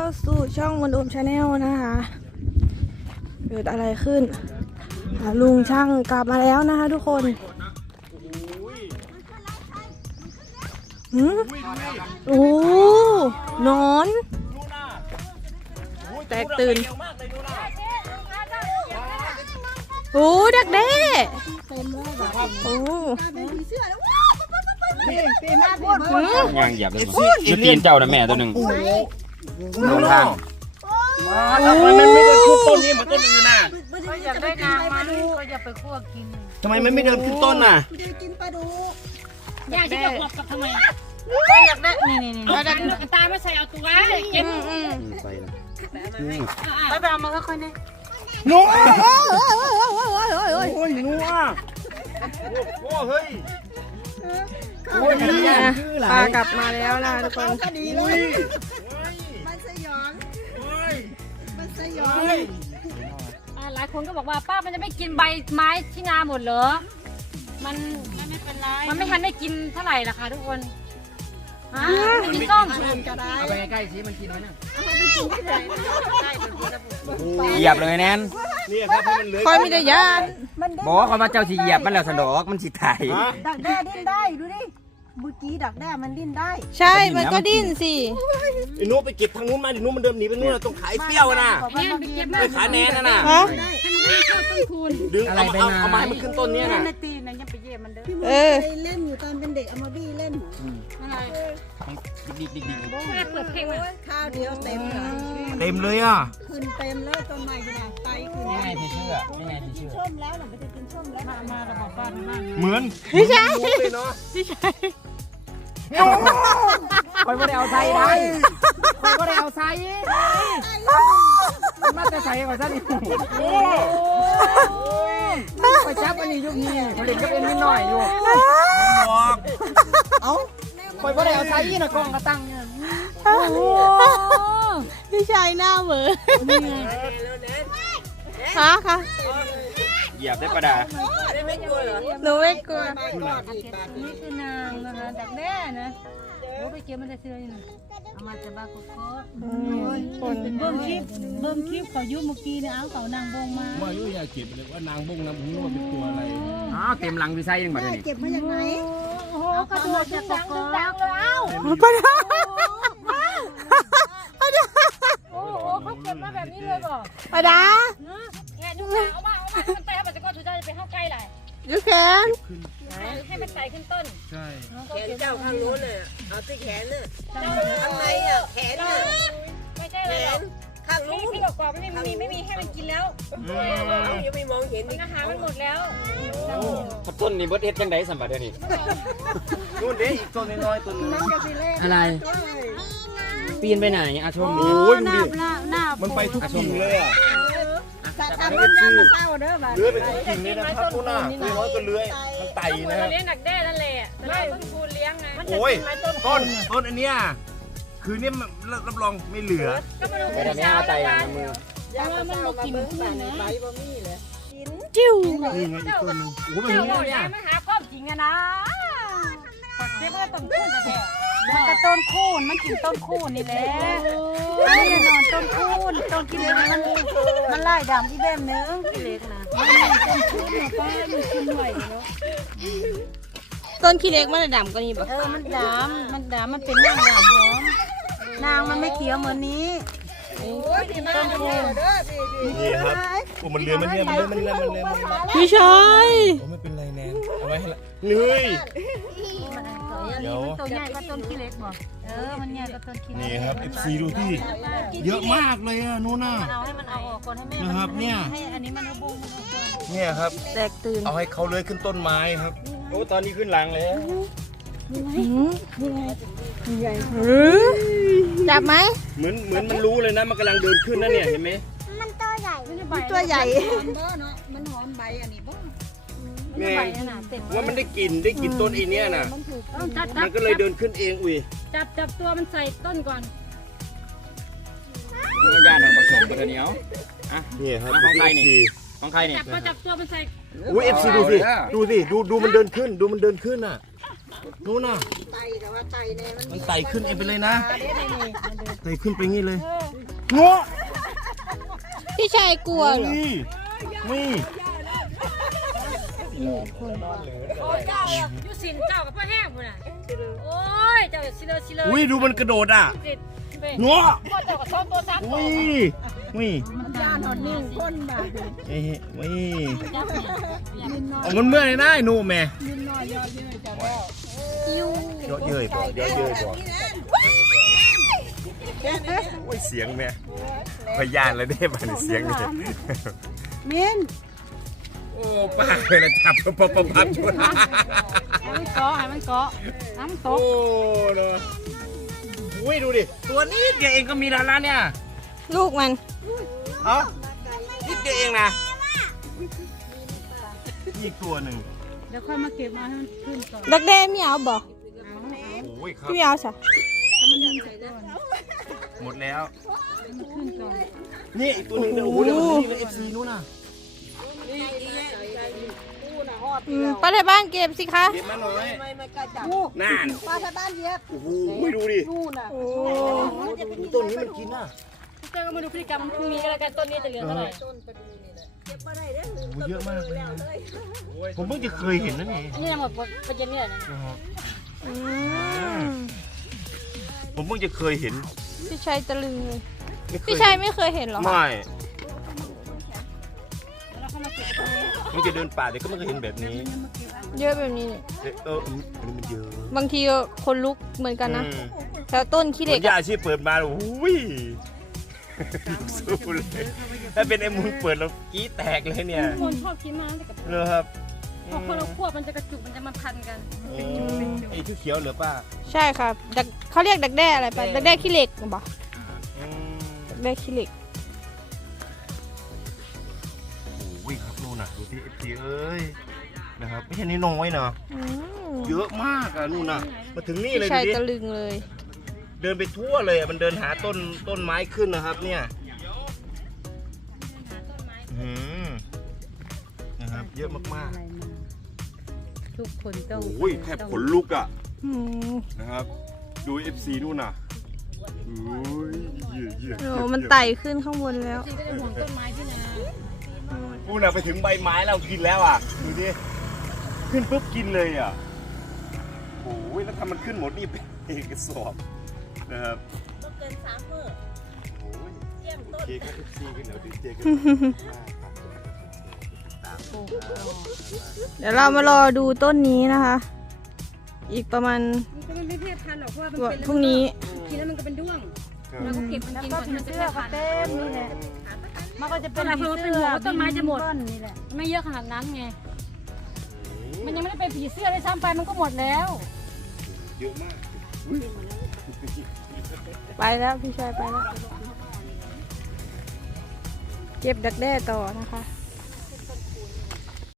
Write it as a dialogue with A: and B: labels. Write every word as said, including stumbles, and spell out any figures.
A: สู่ช่องวันโอมชาแนลนะคะเกิดอะไรขึ้นลุงช่างกลับมาแล้วนะคะทุกคนหืมโอ้นอนแตกตื่นโอ้ดักเด้โอ้
B: ยางเหยียบเลยจะตีนเจ้านะแม่ตัวหนึ่งลงทางทำไมมันไม่เดินขึ้นต้นนี้เหมือนต้นอื่นน่ะ
C: ก็อยากได้นางมันก็อยากไปคั่วกิน
B: ทำไมมันไม่เดินขึ้นต้นน่ะ
C: อยากที่จะกรอบกับทำไมก็อยากได้นี่นี่นี่เอาดักตาไม่ใส่เอาตัวเก็บ
B: ไปนะ
C: ไปไปเอามาค่อยๆนี่
B: นัวโอ้ยนัวโอ้เฮ้ย
A: โอ้ยปลากลับมาแล้วนะทุกคน
D: มันสยองมันสยอง
C: หลายคนก็บอกว่าป้ามันจะไม่กินใบไม้ที่นาหมดเหรอมันไม่เป็นไรมันไม่ทันได้กินเท่าไหร่ล่ะค่ะทุกคนฮะไม่กินส้ม
B: เอาไปใกล้ๆสิมันกินไหมเนี่ยเหยียบเลยแนนนี่ครับให้มันเลื้อย
A: คอยมีแต่ยาน
B: บอกว่าคอยมาเจ้าสีเหยียบมันแล้วสนอกมันสีไทย
D: ดักแด้ดิ้นได้ดูดิเมื่อกี้ดักแด้มันดิ้นได้
A: ใช่มันก็ดิ้นสิ
B: ไอ้นู้ไปเก็บทางนู้นมาดินู้นมันเดิมหนีไปนู้นตรงขายเปรี้ยวน่ะไปขายแนนน่ะ
A: ฮะ
B: ดึงเอามาเอามาให้มันขึ้นต้นเนี้ยน่ะ
C: ตีนยังไปเยี่ยมมันเด้อ
D: พี่มดเคยเล่นอยู่ตอนเป็นเด็กเอามาบี้เล่น
C: อะไร
B: ดิกดิกดิก
C: เปิดเพลงมา
D: ข้าวเดียวเต็มเลย
B: เต็มเลยอ่ะ
D: ขึ้นเต็มเลยต้นไม้ขนาดไตขึ้น
B: นี่ไงที่เชื่อนี่ไงที่เชื่อ
D: ส้มแล้วหนูไม่ได้กินส้มแล้ว
C: มามาเราบอกป้าทำบ้าน
B: เหมือน
A: ไม่ใช่
B: ไม่ใช่คอยไม่ได้เอาใส่ได้คอยไม่ได้เอาใส่มาจะใส่ก่อนซะนี่คอยจับอันนี้ยุคนี้เขาเล่นกับเอ็นนิดหน่อยอยู่เอ้าคอยไม่ได้เอาใส่นะกองกระตังเนี่ย
A: พี่ชายหน้าเหมือนค่ะค่ะ
B: เหยียบได้ปะดา
D: ไม่กลัวเหรอ
A: หนูไม่กลัว
C: นี่คือนางนะคะดักแด้นะโอ้ไปเก็บมันได้เสื้อนี่นะเอามาจากบ้านโคโค่เบิ้งคลิปเบิ้งคลิปเขายุ่เมื่อกี้เนี่ยเอาเขานางบงมา
E: ว่ายุ่อยากเก็บเลยว่านางบงนางบงว่าเป็นตัวอะไร
B: อ้าวเต็มลังวิไซยังแบบนี้
D: เก็บมาจากไหน
C: โอ้โหกระโดดจากดังดังเลยเอ้า
A: ปะดาปะดา
C: โอ้โหเขาเก็บมาแบบนี้เลยบ่
A: ปะดา
C: แง่ยุ่งเอามาเอามามันไปให้มันจะก้อนชุดจะไปเข้าใกล้ไหล
A: ยูแขน
C: ให้มันไต่ขึ้นต้น
E: ใช่
D: แขนเจ้าข้างโน้นเลยเอาที่แขนเนี่ยทำไมอ่ะแขนเนี่ย
C: ไม่ใช่เลย
D: ข้างโน้น
C: ที่กรอบไม่มีไม่มีให้มันกินแล้ว
D: ยังไม่มองเห็น
C: อาหารมันหมดแล้ว
B: ต้นนี้เบิร์ดเฮ็ดยังไงสัมบัตินี่นู่นเด้อีกต้นน้อยๆต้นอะไรปีนไปไหนอาชมโอ้ยดูดิ
E: มันไปทุกกิ่งเลยอ่ะ
D: ทำมันยังมาเศร้าเด้อบ้าน
E: เลื้อยไปทุกกิ่งเลยนะครับพวกน่ะน้อยก็เลื้อยมันไต่นะครับ
C: เลี้ยงหนักแด้นั่นแหละแต่ต้นคูณเลี้ยงไง
E: โอ้ยต้นต้นอันเนี้ยคือเนี่ยรับรองไม่เหลือ
C: ก็มาดู
B: แต่ตอนนี้เอาไต่กันมือ
D: ยังมาเศร้ามาเบิ้งบ้านใบบะมี่เลยกิน
A: จิ้ว
E: นี่ไงอีกต้นนึงโอ้โหมัน
C: เนี่ยมันหาความจริงอะนะเจ็บก็ต้นคูณแต่มันก็ต้นคูณมันกินต้นคูณนี่แหละนี่นอนต้นคูณต้นกิเลสมันมันไล่ดำที่แบบนึงกิเลสนะต้นคูณเนี่ยป้ามันขึ้นหน่อยเนาะ
A: ต้นขี้เล็กมันดำกว่านี้ป่ะ
C: เออมันดำมันดำมันเป็นนางดำหอมนางมันไม่เขียวเหมือนนี้
D: ต้นคูณ
E: นี่ครับโอ้มันเลื้อยมันเลื้อยมันเลื้อยมันเลื้อยมันเลื้อยมันเลื้อย
A: พี่ชาย
E: โอ้ไม่เป็นไรแนนเอาไว้ให้ละ
B: เลื้อย
C: เดี๋ยวตัวใหญ่ก็ต้นขี้เล็กบ่เออมันใหญ่ก็ต้นขี้เล็ก
E: นี่ครับ เอฟ ซี ดูที่เยอะมากเลยอ่ะนู้นน่ะ
C: เอาให้มันเอาออกก่อนให้แม่
E: นะครับเนี่ย
C: ให้อันนี้มันเอาบุ้ง
E: เนี่ยครับ
A: แตกตื่น
E: เอาให้เขาเลื้อยขึ้นต้นไม้ครับ
B: โอ้ตอนนี้ขึ้นหลังเลย
A: จับไหม
B: เหมือนเหมือนมันรู้เลยนะมันกำลังเดินขึ้นนั่นเนี่ยเห็นไหม
D: มันตัวใหญ่
A: มันตัวใหญ่
D: เนาะมันหอมใบอันนี้บ้าง
B: แม่ว่ามันได้กลิ่นได้กลิ่นต้นอีเนี้ยน่ะมันก็เลยเดินขึ้นเองอุ้ย
C: จับจับตัวมันใส่ต้นก่อน
B: มันย่านมันผสมกันเนี้ยอ่ะ
E: นี่ครับ
B: ของใครนี่ของใครนี่
C: จับก็จับตัวมันใส่
B: อุ้ยเอฟซีดูสิดูสิดูดูมันเดินขึ้นดูมันเดินขึ้นน่ะ
E: นู่นน่ะ
D: ไตแต่ว่าไตเนี่ยมัน
E: มันไต่ขึ้นเองไปเลยนะ
D: ตาเด้นี่นี่
E: ไต่ขึ้นไปงี้เลยงอ
A: พี่ชายกลัวเหรอ
E: นี่นี่
C: โอ้เจ้าอยู่สินเจ้ากับพ่อแห้งพุ่นน่ะโอ้ยเจ้าสิเลอสิเลอ
E: อุ้ยดูมันกระโดดอ่ะ
C: สิเว้ย
E: งอ
C: พ่อเจ้าก็สองตัวสามตัว
E: อุ้ยอุ้ย
D: มันยานหอดนิ่งก้นบาดอยู่
E: เอ้ยอุ้ย
C: จับเนี่ย
E: เอามันเมื่อยได้หนูแม่
D: ยืนน้อยยอดยืนจับแล้ว
A: คิว
E: เยอะเย้ยบ่เยอะเย้ยบ่โอ้ยเสียงแม่พยานเลยได้บ้านเสียงนี่
D: มิน
E: โอ้ป้าเลยนะจับปั๊บปั๊บปั๊บชุด
C: ให้มันเกาะให้มันเกาะน้ำต
E: โอ้
C: ก
E: เนาะอุ้ยดูดิตัวนี้เดียวเองก็มีแล้วนะเนี่ย
A: ลูกมัน
E: เอ้านิดเดียวเองนะอีกตัวหนึ่ง
C: เดี๋ยวค่อยมาเก็บมาให้มันขึ้นก่อน
A: ดักแด้ไม่เอาบ่
E: โอ้ยครับ
A: พี่เอาสะ
E: หมดแล้ว
C: มันขึ้นก่อน
E: นี่อีกตัวหนึ่งเดี๋ยวโอ้โหเดี๋ยวมันนี่เลยเอฟซีนู้นน่ะ
A: อืมป้าที่บ้านเก็บสิคะ
E: เก็บมาหน่อย
D: ไม่ไม่กล้าจับ
E: นั่น
D: ป้าชาวบ้านเย็บ
E: โอ้โหดูดิ
D: นู่นน่ะ
A: โอ้
E: ดูต้นนี้มันกินน่ะ
C: เจ้าก็มาดูพฤติกรรมพรุ่งนี้ก็แล้วกันต้นนี้จะเหลือเท่าไหร่
D: ต้นประดูนี่แหละเก็บมาได้เด้อ
E: โอ้โหเยอะมากเลยนะผมเพิ่งจะเคยเห็นนั่นเอง
C: อันนี้หมดประเด็นเนี่ยนะ
A: อืม
E: ผมเพิ่งจะเคยเห็น
A: พี่ชายตะลึงเลย
E: ไม่เค
A: พี่ชายไม่เคยเห็นเหรอคะ
E: ไม่
C: แล้วเขามาเก็บตรงนี้
E: มันจะเดินป่าเด็กก็ไม่เคยเห็นแบบนี้
A: เยอะแบบนี้นี่
E: เอ๊ะเอออันนี้มันเยอะ
A: บางทีคนลุกเหมือนกันนะ
E: อืม
A: แล้วต้นขี้
E: เห
A: เห
E: มื
A: ล็
E: อก นยาอาชีพเปิดมาโอ้ยสู้เลยถ้าเป็นไอ้มูลเปิดแล้วกี้แตกเลยเนี่ย
C: คนชอบกินมากแต่กับ
E: เลยครับ
C: พอคนเราคั่วมันจะกระจุกมันจะมาพันกัน
E: โอ้ไอ้ที่เขียวเหลือป้า
A: ใช่ครับดักเขาเรียกดักแด้อะไรไปดักแด้ขี้เหล็กบ่
E: อืม
A: ดักแด้ขี้เหล็ก
E: โอ้ยครับนู่นน่ะดูที่เอฟซีเอ้ยนะครับไม่ใช่น้อยๆนะ
A: อืม
E: เยอะมากอะนู่นน่ะมาถึงนี่เลย
A: พี่
E: ดู
A: ชาย
E: ดิ
A: ตะลึงเลย
E: เดินไปทั่วเลยอะมันเดินหาต้นต้นไม้ขึ้นนะครับเนี่ยอืมนะครับเยอะมาก
C: ทุกคนต้อง
E: ๆโอ้ยแทบขนลุกอะ
A: อืม
E: นะครับดู เอฟ ซี นู่นน่ะโอ้ยเยี่ยเยี่ย
A: โอ้มันไต่ขึ้นข้างบนแล้ว
C: จริงก็จะห่วงต้นไม้ที่นา
E: นู่นน่ะไปถึงใบไม้เรากินแล้วอ่ะดูดิขึ้นปุ๊บกินเลยอ่ะโอ้ยแล้วทำมันขึ้นหมดนี่เป็นเอกสอบนะครับ
D: ต้องเกินสามมื้อ
E: โอ้ย
D: เยี่ยม
E: โอ
D: ต้น
E: เคก็ เอฟ ซี กันเดี๋ยวดีเจกัน
A: เดี๋ยวเรามารอดูต้นนี้นะคะ อีกประมาณ
C: มันก็ไม่เพศพันธุ์หรอกเพราะว่ามันเป็น
A: พรุ่งนี้
C: กินแล้วมันก็เป็นด้วงเราก็เก็บมันกินก่อนมันจะ
D: เสื้อ
C: เป็น
D: ก็
C: พันธุ์
D: เต็มนี่แหละมันก็จะเป็
C: เป็น นอะไรเพราะว่าเป็นหัวว่าต้นไม้จะหมด
D: นี่แหละ
C: ไม่เยอะขนาดนั้นไงมันยังไม่ได้เป็นผีเสื้อเลยซ้ำไปมันก็หมดแล้ว
E: เยอะมาก
A: ไปแล้วพี่ชายไปแล้ว เก็บดักแด้ต่อนะคะ